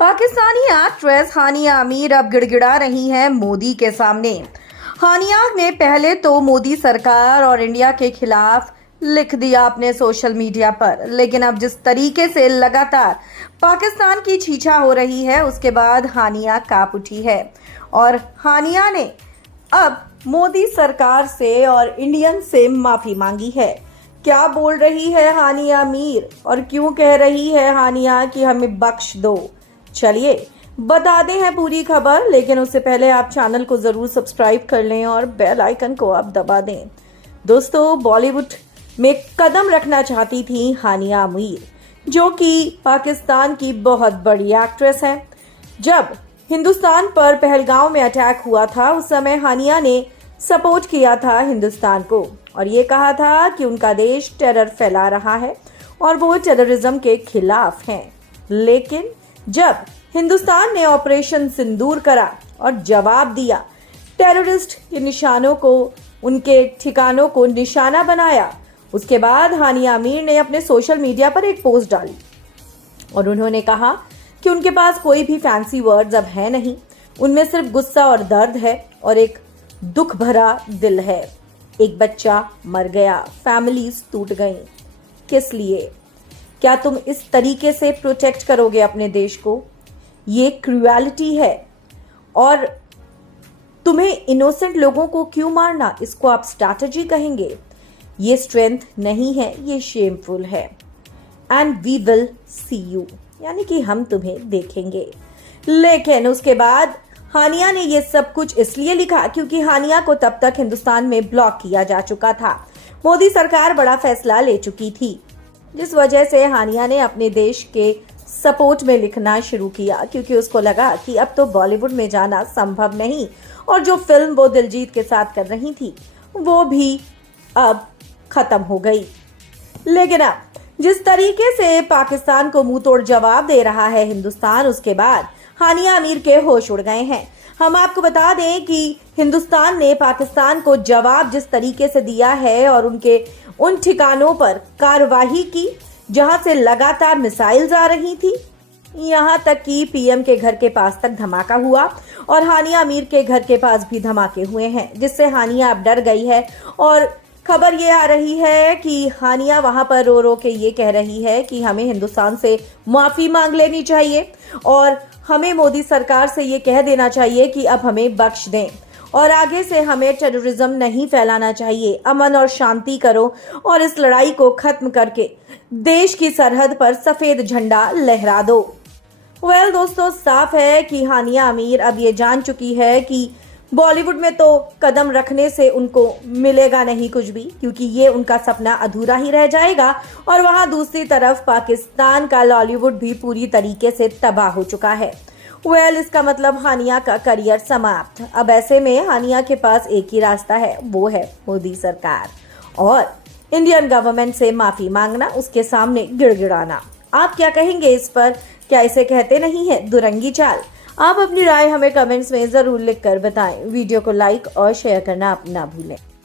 Pakistani actress हानिया आमिर अब गिड़गिड़ा रही हैं मोदी के सामने। हानिया ने पहले तो मोदी सरकार और इंडिया के खिलाफ लिख दिया अपने सोशल मीडिया पर, लेकिन अब जिस तरीके से लगातार पाकिस्तान की छीछा हो रही है उसके बाद हानिया कांप उठी है और हानिया ने अब मोदी सरकार से और इंडियन से माफी मांगी है। क्या बोल रही है हानिया आमिर और क्यों कह रही है हानिया कि हमें बख्श दो, चलिए बताते हैं पूरी खबर। लेकिन उससे पहले आप चैनल को जरूर सब्सक्राइब कर लें और बेल आइकन को आप दबा दें। दोस्तों, बॉलीवुड में कदम रखना चाहती थी हानिया आमिर, जो कि पाकिस्तान की बहुत बड़ी एक्ट्रेस हैं। जब हिंदुस्तान पर पहलगांव में अटैक हुआ था उस समय हानिया ने सपोर्ट किया था हिंदुस्तान को और ये कहा था कि उनका देश टेरर फैला रहा है और वो टेररिज्म के खिलाफ हैं। लेकिन जब हिंदुस्तान ने ऑपरेशन सिंदूर करा और जवाब दिया, टेररिस्ट के निशानों को, उनके ठिकानों को निशाना बनाया, उसके बाद हानिया आमिर ने अपने सोशल मीडिया पर एक पोस्ट डाली और उन्होंने कहा कि उनके पास कोई भी फैंसी वर्ड्स अब है नहीं, उनमें सिर्फ गुस्सा और दर्द है और एक दुख भरा दिल है। एक बच्चा मर गया, फैमिलीज टूट गई, किस लिए? क्या तुम इस तरीके से प्रोटेक्ट करोगे अपने देश को? ये क्रूएलिटी है और तुम्हें इनोसेंट लोगों को क्यों मारना, इसको आप स्ट्रैटेजी कहेंगे? ये स्ट्रेंथ नहीं है, ये शेमफुल है। And we will see you, यानी कि हम तुम्हें देखेंगे। लेकिन उसके बाद हानिया ने ये सब कुछ इसलिए लिखा क्योंकि हानिया को तब तक हिंदुस्तान में ब्लॉक किया जा चुका था। मोदी सरकार बड़ा फैसला ले चुकी थी, जिस वजह से हानिया ने अपने देश के सपोर्ट में लिखना शुरू किया क्योंकि उसको लगा कि अब तो बॉलीवुड में जाना संभव नहीं और जो फिल्म वो दिलजीत के साथ कर रही थी वो भी अब खत्म हो गई। लेकिन अब जिस तरीके से पाकिस्तान को मुंह तोड़ जवाब दे रहा है हिंदुस्तान, उसके बाद हानिया आमिर के होश उड़ गए हैं। हम आपको बता दें कि हिंदुस्तान ने पाकिस्तान को जवाब जिस तरीके से दिया है और उनके उन ठिकानों पर कार्रवाई की जहां से लगातार मिसाइल्स आ रही थी, यहां तक कि पीएम के घर के पास तक धमाका हुआ और हानिया आमिर के घर के पास भी धमाके हुए हैं, जिससे हानिया अब डर गई है। और खबर ये आ रही है कि हानिया वहां पर रो रो के ये कह रही है कि हमें हिंदुस्तान से माफी मांग लेनी चाहिए और हमें मोदी सरकार से ये कह देना चाहिए कि अब हमें बख्श दें और आगे से हमें टेररिज्म नहीं फैलाना चाहिए। अमन और शांति करो और इस लड़ाई को खत्म करके देश की सरहद पर सफेद झंडा लहरा दो। वेल दोस्तों, साफ है कि हानिया आमिर अब ये जान चुकी है कि बॉलीवुड में तो कदम रखने से उनको मिलेगा नहीं कुछ भी, क्योंकि ये उनका सपना अधूरा ही रह जाएगा और वहां दूसरी तरफ पाकिस्तान का लॉलीवुड भी पूरी तरीके से तबाह हो चुका है। इसका मतलब हानिया का करियर समाप्त। अब ऐसे में हानिया के पास एक ही रास्ता है, वो है मोदी सरकार और इंडियन गवर्नमेंट से माफी मांगना, उसके सामने गिड़गिड़ाना। आप क्या कहेंगे इस पर? क्या इसे कहते नहीं है दुरंगी चाल? आप अपनी राय हमें कमेंट्स में जरूर लिखकर बताएं। वीडियो को लाइक और शेयर करना आप ना भूलें।